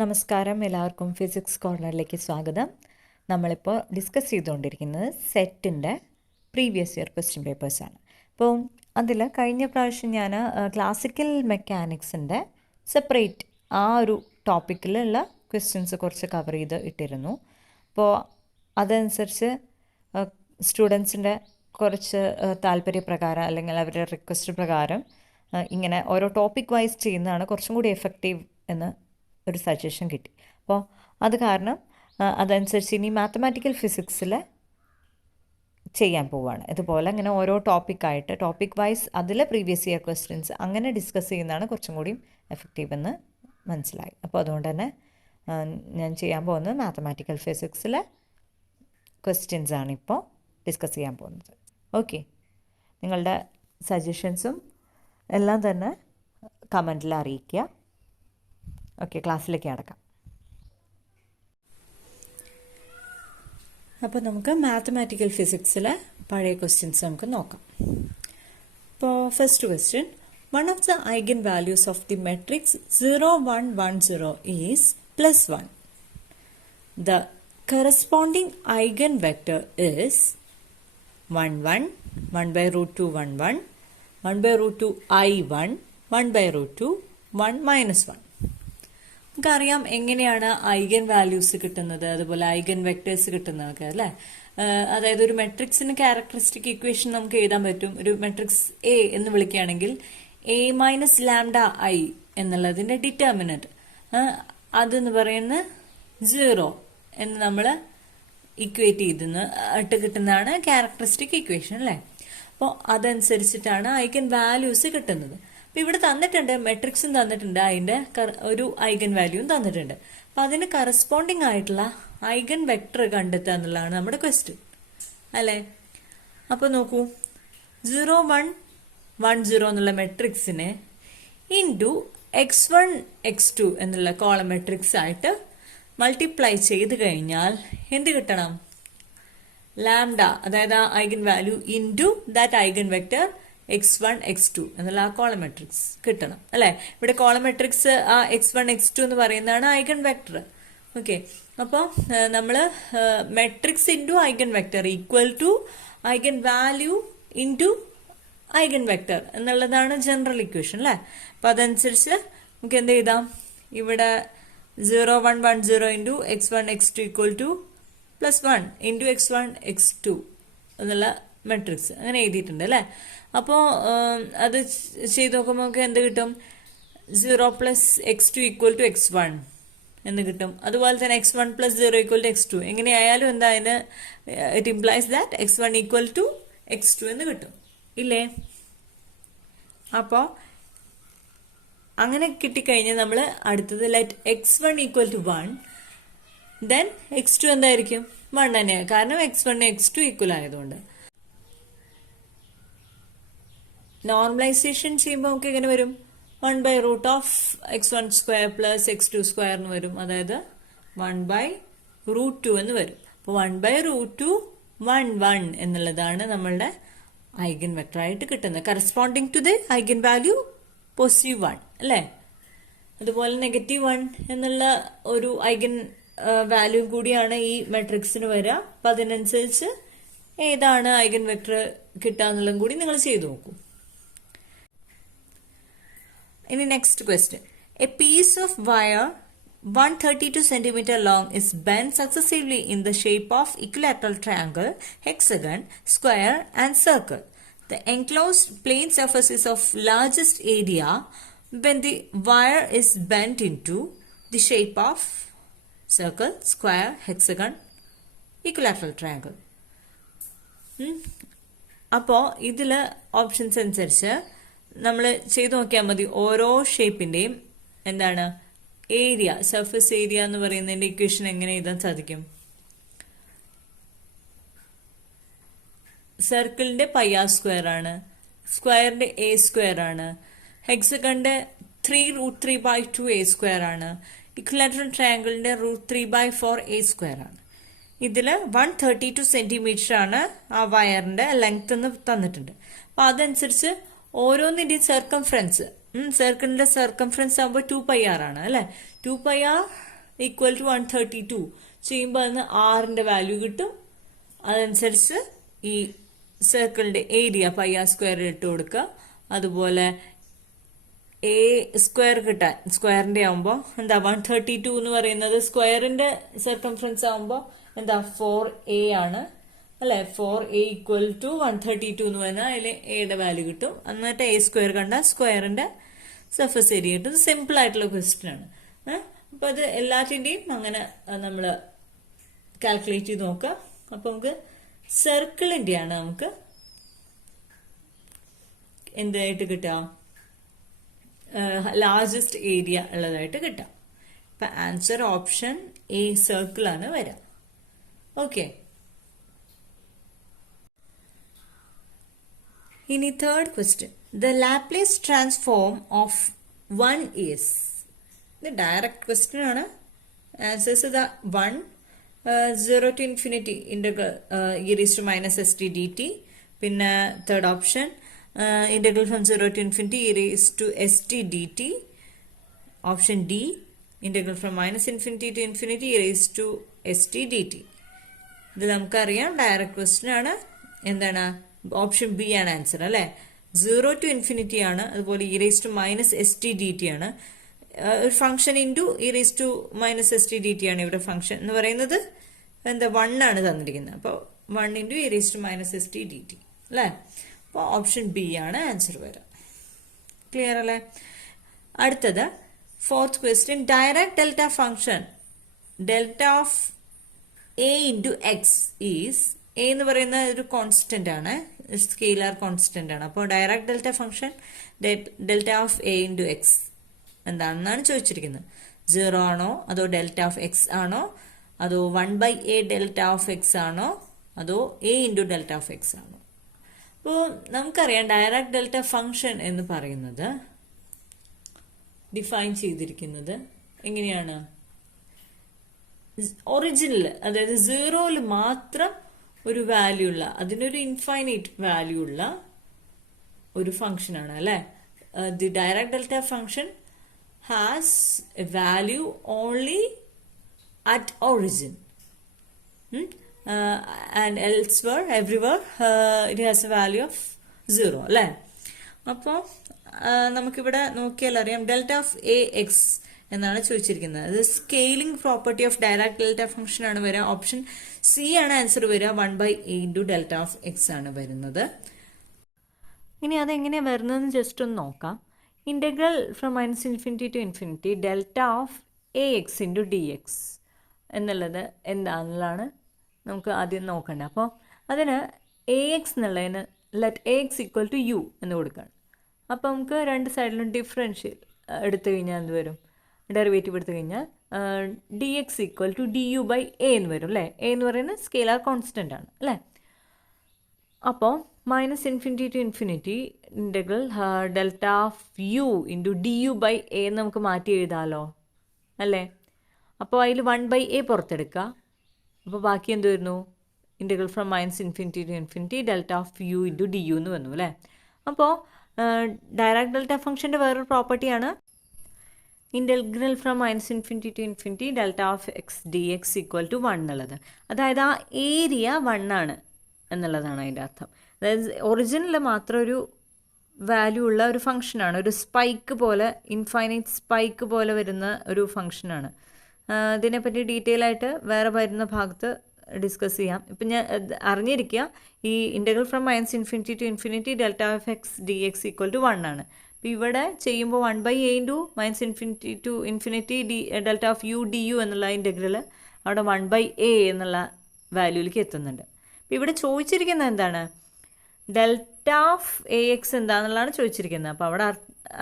നമസ്കാരം, എല്ലാവർക്കും ഫിസിക്സ് കോർണറിലേക്ക് സ്വാഗതം. നമ്മളിപ്പോൾ ഡിസ്കസ് ചെയ്തുകൊണ്ടിരിക്കുന്നത് സെറ്റിൻ്റെ പ്രീവിയസ് ഇയർ ക്വസ്റ്റ്യൻ പേപ്പേഴ്സാണ്. അപ്പോൾ അതിൽ കഴിഞ്ഞ പ്രാവശ്യം ഞാൻ ക്ലാസിക്കൽ മെക്കാനിക്സിൻ്റെ സെപ്പറേറ്റ് ആ ഒരു ടോപ്പിക്കിലുള്ള ക്വസ്റ്റ്യൻസ് കുറച്ച് കവർ ചെയ്ത് ഇട്ടിരുന്നു. അപ്പോൾ അതനുസരിച്ച് സ്റ്റുഡൻസിൻ്റെ കുറച്ച് താല്പര്യപ്രകാരം അല്ലെങ്കിൽ അവരുടെ റിക്വസ്റ്റ് പ്രകാരം ഇങ്ങനെ ഓരോ ടോപ്പിക് വൈസ് ചെയ്യുന്നതാണ് കുറച്ചും കൂടി എഫക്റ്റീവ് എന്ന് ഒരു സജഷൻ കിട്ടി. അപ്പോൾ അത് കാരണം അതനുസരിച്ച് ഇനി മാത്തമാറ്റിക്കൽ ഫിസിക്സിൽ ചെയ്യാൻ പോവുകയാണ്. ഇതുപോലെ ഇങ്ങനെ ഓരോ ടോപ്പിക്കായിട്ട് ടോപ്പിക് വൈസ് അതിൽ പ്രീവിയസ് ഇയർ ക്വസ്റ്റ്യൻസ് അങ്ങനെ ഡിസ്കസ് ചെയ്യുന്നതാണ് കുറച്ചും കൂടി എഫക്റ്റീവ് എന്ന് മനസ്സിലായി. അപ്പോൾ അതുകൊണ്ട് തന്നെ ഞാൻ ചെയ്യാൻ പോകുന്നത് മാത്തമാറ്റിക്കൽ ഫിസിക്സിലെ ക്വസ്റ്റ്യൻസാണ് ഇപ്പോൾ ഡിസ്കസ് ചെയ്യാൻ പോകുന്നത്. ഓക്കെ, നിങ്ങളുടെ സജഷൻസും എല്ലാം തന്നെ കമൻറ്റിൽ അറിയിക്കുക. ഓക്കെ, ക്ലാസ്സിലേക്ക് അടക്കാം. അപ്പോൾ നമുക്ക് മാത്തമാറ്റിക്കൽ ഫിസിക്സിലെ പഴയ ക്വസ്റ്റ്യൻസ് നമുക്ക് നോക്കാം. ഇപ്പോൾ first question, one of the eigen values of the matrix 0, 1, 1, 0 is +1. The corresponding eigenvector is 1, 1, 1/√2, 1, 1, 1/√2 I1, 1/√2, 1 - 1. നമുക്കറിയാം എങ്ങനെയാണ് ഐഗൻ വാല്യൂസ് കിട്ടുന്നത്, അതുപോലെ ഐഗൻ വെക്ടേഴ്സ് കിട്ടുന്നതൊക്കെ അല്ലേ. അതായത് ഒരു മെട്രിക്സിന് ക്യാരക്ടറിസ്റ്റിക് ഇക്വേഷൻ നമുക്ക് എഴുതാൻ പറ്റും. ഒരു മെട്രിക്സ് എ എന്ന് വിളിക്കുകയാണെങ്കിൽ A - λI എന്നുള്ളതിന്റെ ഡിറ്റർമിനന്റ് അതെന്ന് പറയുന്ന 0 എന്ന് നമ്മൾ ഇക്വേറ്റ് ചെയ്തിട്ട് കിട്ടുന്നതാണ് ക്യാരക്ടറിസ്റ്റിക് ഇക്വേഷൻ അല്ലേ. അപ്പോൾ അതനുസരിച്ചിട്ടാണ് ഐഗൻ വാല്യൂസ് കിട്ടുന്നത്. അപ്പോൾ ഇവിടെ തന്നിട്ടുണ്ട്, മെട്രിക്സും തന്നിട്ടുണ്ട്, അതിൻ്റെ ഒരു ഐഗൻ വാല്യൂവും തന്നിട്ടുണ്ട്. അപ്പം അതിന് കറസ്പോണ്ടിങ് ആയിട്ടുള്ള ഐഗൻ വെക്ടർ കണ്ടെത്തുക എന്നുള്ളതാണ് നമ്മുടെ ക്വസ്റ്റ്യൻ അല്ലേ. അപ്പോൾ നോക്കൂ, 0, 1, 1, 0 എന്നുള്ള മെട്രിക്സിനെ ഇൻറ്റു x1, x2 എന്നുള്ള കോളം മെട്രിക്സ് ആയിട്ട് മൾട്ടിപ്ലൈ ചെയ്ത് കഴിഞ്ഞാൽ എന്ത് കിട്ടണം? ലാംഡ, അതായത് ആ eigen value into that eigen vector x1, x2 എന്നുള്ള ആ കോളം മെട്രിക്സ് കിട്ടണം അല്ലെ. ഇവിടെ കോളം മെട്രിക്സ് ആ x1, x2 എന്ന് പറയുന്നതാണ് ഐഗൻ വെക്ടർ. ഓക്കെ, അപ്പോൾ നമ്മൾ matrix into eigenvector equal to eigenvalue into eigenvector എന്നുള്ളതാണ് ജനറൽ ഇക്വേഷൻ അല്ലെ. അപ്പൊ അതനുസരിച്ച് നമുക്ക് എന്ത് ചെയ്താം? ഇവിടെ 0, 1, 1, 0 into x1, x2 equal to +1 into x1, x2 എന്നുള്ള മെട്രിക്സ് അങ്ങനെ എഴുതിയിട്ടുണ്ട് അല്ലേ. അപ്പോൾ അത് ചെയ്ത് നോക്കുമ്പോൾ നമുക്ക് എന്ത് കിട്ടും? 0 + x2 ഈക്വൽ ടു x1 എന്ന് കിട്ടും. അതുപോലെ തന്നെ x1 + 0 ഈക്വൽ ടു x2. എങ്ങനെയായാലും എന്താ അതിന് it implies that x1 equal to x2 എന്ന് കിട്ടും ഇല്ലേ. അപ്പോൾ അങ്ങനെ കിട്ടിക്കഴിഞ്ഞാൽ നമ്മൾ അടുത്തത് let x1 equal to 1, then x2 എന്തായിരിക്കും? 1 തന്നെയാണ്, കാരണം x1 x2 ഈക്വൽ ആയതുകൊണ്ട്. നോർമലൈസേഷൻ ചെയ്യുമ്പോൾ നമുക്ക് എങ്ങനെ വരും? 1/√x1² + x2² എന്ന് വരും, അതായത് 1/√2 എന്ന് വരും. അപ്പോൾ 1/√2, 1, 1 എന്നുള്ളതാണ് നമ്മളുടെ ഐഗൻ വെക്ടർ ആയിട്ട് കിട്ടുന്നത്, corresponding to the eigenvalue +1 അല്ലേ. അതുപോലെ -1 എന്നുള്ള ഒരു ഐഗൻ വാല്യൂ കൂടിയാണ് ഈ മെട്രിക്സിന് വരിക. അപ്പം അതിനനുസരിച്ച് ഏതാണ് ഐഗൻ വെക്ടർ കിട്ടുക എന്നുള്ളതും കൂടി നിങ്ങൾ ചെയ്തു നോക്കൂ. ഇനി next question, a piece of wire 132 cm long is bent successively in the shape of equilateral triangle, hexagon, square and circle. The enclosed plane surface is of largest area when the wire is bent into the shape of circle, square, hexagon, equilateral triangle. അപ്പോൾ ഇതിൽ options അനുസരിച്ച് നമ്മൾ ചെയ്തു നോക്കിയാൽ മതി. ഓരോ ഷേപ്പിന്റെയും എന്താണ് area, surface area എന്ന് പറയുന്നതിന്റെ ഇക്വേഷൻ എങ്ങനെ എഴുതാൻ സാധിക്കും? സർക്കിളിന്റെ πr² ആണ്, സ്ക്വയറിന്റെ a² ആണ്, ഹെക്സഗണിന്റെ 3√3/2a² ആണ്, ഇക്വിലാറ്ററൽ ട്രയാങ്കിളിന്റെ √3/4a² ആണ്. ഇതിൽ 132 സെന്റിമീറ്റർ ആണ് ആ വയറിന്റെ ലെങ്ത് എന്ന് തന്നിട്ടുണ്ട്. അപ്പൊ അതനുസരിച്ച് ഓരോന്നിന്റെയും സർക്കംഫറൻസ് സർക്കിളിന്റെ സർക്കംഫറൻസ് ആകുമ്പോൾ 2πr ആണ് അല്ലെ. 2πr ഈക്വൽ ടു 132 ചെയ്യുമ്പോൾ അതിന് ആറിന്റെ വാല്യൂ കിട്ടും. അതനുസരിച്ച് ഈ സർക്കിളിന്റെ ഏരിയ πr² ഇട്ട് കൊടുക്കുക. അതുപോലെ എ സ്ക്വയർ കിട്ടാൻ സ്ക്വയറിന്റെ ആവുമ്പോൾ എന്താ 132 എന്ന് പറയുന്നത് സ്ക്വയറിന്റെ സർക്കംഫറൻസ് ആവുമ്പോൾ എന്താ 4a ആണ് അല്ലെ. 4a ഈക്വൽ ടു 132 എന്ന് പറഞ്ഞാൽ അതിൽ എയുടെ വാല്യൂ കിട്ടും. എന്നിട്ട് a² കണ്ടാൽ സ്ക്വയറിന്റെ സർഫസ് ഏരിയ കിട്ടും. സിമ്പിൾ ആയിട്ടുള്ള ക്വസ്റ്റ്യൻ ആണ്. അപ്പൊ അത് എല്ലാത്തിന്റെയും അങ്ങനെ നമ്മൾ കാൽക്കുലേറ്റ് ചെയ്ത് നോക്കാം. അപ്പൊ നമുക്ക് സർക്കിളിന്റെയാണ് നമുക്ക് എന്തായിട്ട് കിട്ടാം, ലാർജസ്റ്റ് ഏരിയ ഉള്ളതായിട്ട് കിട്ടാം. അപ്പൊ ആൻസർ ഓപ്ഷൻ എ സർക്കിൾ ആണ് വരാം. ഓക്കെ, ഇനി third question. The Laplace transform of 1 is. ഇത് ഡയറക്റ്റ് ക്വസ്റ്റ്യൻ ആണ്. ആൻസേഴ്സ് ഇതാ 1 0 to infinity integral e⁻st dt. പിന്നെ third option integral from 0 to infinity e⁻st dt. Option D integral from -infinity to infinity e⁻st dt. ഇത് നമുക്കറിയാം direct question ആണ്. എന്താണ് option B ആണ് answer അല്ലെ. 0 to infinity ആണ്, അതുപോലെ e⁻st dt ആണ്. ഒരു ഫംഗ്ഷൻ ഇൻറ്റു e⁻st dt ആണ് ഇവിടെ ഫംഗ്ഷൻ എന്ന് പറയുന്നത്. എന്താ 1 ആണ് തന്നിരിക്കുന്നത്. അപ്പോൾ 1 ഇൻറ്റു e⁻st dt അല്ലേ. അപ്പോൾ ഓപ്ഷൻ ബി ആണ് ആൻസർ വരാം. ക്ലിയർ അല്ലേ. അടുത്തത് fourth question. Direct delta function delta of A into X is. A എന്ന് പറയുന്ന ഒരു കോൺസ്റ്റന്റ് ആണ്, സ്കെയിലാർ കോൺസ്റ്റന്റ് ആണ്. അപ്പോൾ direct delta function delta of A into X എന്താണെന്നാണ് ചോദിച്ചിരിക്കുന്നത്. 0 ആണോ, അതോ ഡെൽറ്റ ഓഫ് എക്സ് ആണോ, അതോ 1/a ഡെൽറ്റ ഓഫ് എക്സ് ആണോ, അതോ a into delta of X ആണോ. അപ്പോൾ നമുക്കറിയാം ഡയറക്റ്റ് ഡെൽറ്റ ഫംഗ്ഷൻ എന്ന് പറയുന്നത് ഡിഫൈൻ ചെയ്തിരിക്കുന്നത് എങ്ങനെയാണ്. ഒറിജിനൽ, അതായത് 0യിൽ മാത്രം ഒരു വാല്യൂ ഉള്ള, അതിനൊരു ഇൻഫൈനൈറ്റ് വാല്യൂ ഉള്ള ഒരു ഫംഗ്ഷൻ ആണ് അല്ലെ. The direct delta function has a value only at origin, and elsewhere everywhere it has a value of 0 അല്ലേ. അപ്പോൾ നമുക്കിവിടെ നോക്കിയാൽ അറിയാം ഡെൽറ്റ ഓഫ് എ എക്സ് എന്നാണ് ചോദിച്ചിരിക്കുന്നത്. അത് scaling property of direct delta function ആണ് വരിക. ഓപ്ഷൻ സി ആണ് ആൻസർ വരിക. 1/a into delta of X ആണ് വരുന്നത്. ഇനി അതെങ്ങനെയാണ് വരുന്നതെന്ന് ജസ്റ്റ് ഒന്ന് നോക്കാം. Integral from -infinity to infinity delta of ax into dx എന്നുള്ളത് എന്താണെന്നുള്ളതാണ് നമുക്ക് ആദ്യം നോക്കേണ്ടത്. അപ്പോൾ അതിന് ax എന്നുള്ളതിന് let ax equal to u എന്ന് കൊടുക്കുകയാണ്. അപ്പോൾ നമുക്ക് രണ്ട് സൈഡിലും ഡിഫറൻഷ്യൽ എടുത്തു കഴിഞ്ഞാൽ എന്ത് വരും, ഡെറിവേറ്റീവ് എടുത്തു കഴിഞ്ഞാൽ dx ഈക്വൽ ടു du/a എന്ന് വരും അല്ലേ. എ എന്ന് പറയുന്നത് സ്കെയിലാർ കോൺസ്റ്റൻ്റ് ആണ് അല്ലേ. അപ്പോൾ -infinity to infinity integral delta of u into du/a നമുക്ക് മാറ്റി എഴുതാമല്ലോ അല്ലേ. അപ്പോൾ അതിൽ 1/a പുറത്തെടുക്കുക. അപ്പോൾ ബാക്കി എന്ത് വരുന്നു, integral from -infinity to infinity delta of u into du എന്ന് വന്നു അല്ലേ. അപ്പോൾ ഡയറക്റ്റ് ഡെൽറ്റ ഫംഗ്ഷൻ്റെ വേറൊരു പ്രോപ്പർട്ടിയാണ് integral from -infinity to infinity delta of x dx equal to 1 എന്നുള്ളത്. അതായത് ആ ഏരിയ 1 ആണ് എന്നുള്ളതാണ് അതിൻ്റെ അർത്ഥം. അതായത് ഒറിജിനിൽ മാത്രം ഒരു വാല്യൂ ഉള്ള ഒരു ഫംഗ്ഷനാണ്, ഒരു സ്പൈക്ക് പോലെ, ഇൻഫൈനൈറ്റ് സ്പൈക്ക് പോലെ വരുന്ന ഒരു ഫംഗ്ഷനാണ്. ഇതിനെപ്പറ്റി ഡീറ്റെയിൽ ആയിട്ട് വേറെ വരുന്ന ഭാഗത്ത് ഡിസ്കസ് ചെയ്യാം. ഇപ്പം ഞാൻ അറിഞ്ഞിരിക്കുക ഈ integral from -infinity to infinity delta of x dx equal to 1 ആണ്. അപ്പോൾ ഇവിടെ ചെയ്യുമ്പോൾ 1/a into -infinity to infinity delta of u du എന്നുള്ള ഇൻ്റഗ്രൽ അവിടെ 1/a എന്നുള്ള വാല്യൂയിലേക്ക് എത്തുന്നുണ്ട്. അപ്പോൾ ഇവിടെ ചോദിച്ചിരിക്കുന്നത് എന്താണ്, ഡെൽറ്റ ഓഫ് എ എക്സ് എന്താണെന്നുള്ളതാണ് ചോദിച്ചിരിക്കുന്നത്. അപ്പോൾ അവിടെ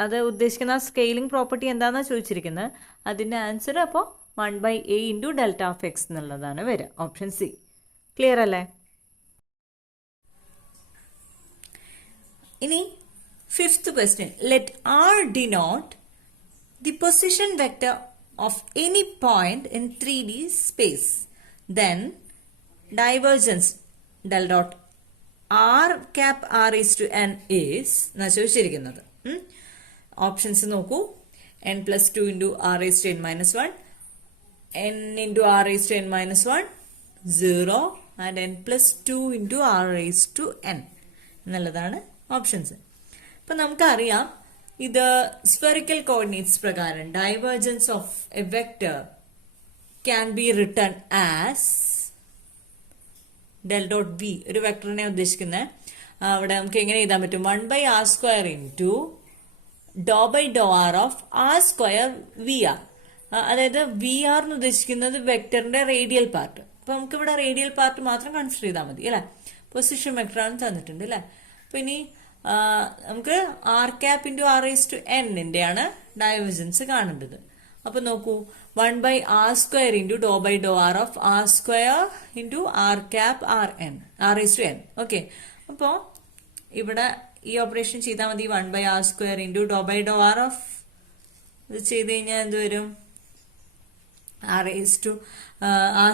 അത് ഉദ്ദേശിക്കുന്ന സ്കെയിലിംഗ് പ്രോപ്പർട്ടി എന്താണെന്നാണ് ചോദിച്ചിരിക്കുന്നത്. അതിൻ്റെ ആൻസർ അപ്പോൾ 1/a into delta of X എന്നുള്ളതാണ് വരിക. Option C. ക്ലിയർ അല്ലേ. ഇനി fifth question. Let R denote the position vector of any point in 3D space. Then divergence del dot r cap r is to n is എന്നാ ചോദിച്ചിരിക്കുന്നത്. Options നോക്കൂ. n plus 2 into r raised to n minus 1, n into r raised to n minus 1, 0 and n plus 2 into r raised to n എന്നുള്ളതാണ് options. അപ്പം നമുക്കറിയാം ഇത് spherical coordinates പ്രകാരം divergence of a vector can be written as del dot V. ഒരു വെക്ടറിനെ ഉദ്ദേശിക്കുന്നത് അവിടെ നമുക്ക് എങ്ങനെ എഴുതാൻ പറ്റും? 1/r² into doh by doh R of R square V R. അതായത് വി ആർ എന്ന് ഉദ്ദേശിക്കുന്നത് വെക്ടറിന്റെ റേഡിയൽ പാർട്ട്. അപ്പൊ നമുക്ക് ഇവിടെ റേഡിയൽ പാർട്ട് മാത്രം കൺസിഡർ ചെയ്താൽ മതി അല്ലെ. പൊസിഷൻ വെക്ടറാണ് തന്നിട്ടുണ്ട് അല്ലെ. അപ്പൊ ഇനി നമുക്ക് r cap into R raise to എന്നിന്റെ ആണ് ഡൈവേർജൻസ് കാണേണ്ടത്. അപ്പൊ നോക്കൂ, 1/r² into doh by doh R of R square into r cap r raise to n. Okay, അപ്പോ ഇവിടെ ഈ ഓപ്പറേഷൻ ചെയ്താൽ മതി. 1/r² into doh by doh R of ഇത് ചെയ്ത് കഴിഞ്ഞാൽ എന്ത് വരും? r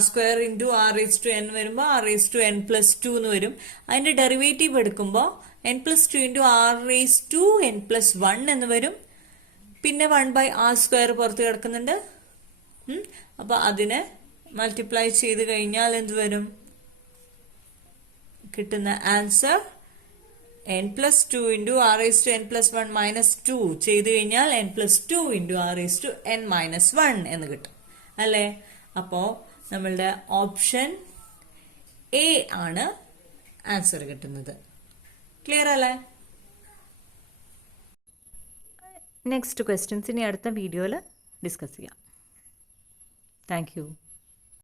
square into R raise to n വരുമ്പോൾ r raise to N plus 2 എന്ന് വരും. അതിന്റെ ഡെറിവേറ്റീവ് എടുക്കുമ്പോൾ n plus 2 into R raise to N plus 1 എന്ന് വരും. പിന്നെ 1/r² പുറത്ത് കിടക്കുന്നുണ്ട്. അപ്പൊ അതിനെ മൾട്ടിപ്ലൈ ചെയ്ത് കഴിഞ്ഞാൽ എന്ത് വരും? കിട്ടുന്ന answer n plus 2 into R raise to N plus 1 minus 2 ചെയ്ത് കഴിഞ്ഞാൽ n plus 2 into R raise to N minus 1 എന്ന് കിട്ടും അല്ലേ. അപ്പോ നമ്മളുടെ ഓപ്ഷൻ എ ആണ് ആൻസർ കിട്ടുന്നത്. ക്ലിയർ അല്ലേ? നെക്സ്റ്റ് ക്വസ്റ്റ്യൻസ് ഇനി അടുത്ത വീഡിയോയിൽ ഡിസ്കസ് ചെയ്യാം. Thank U.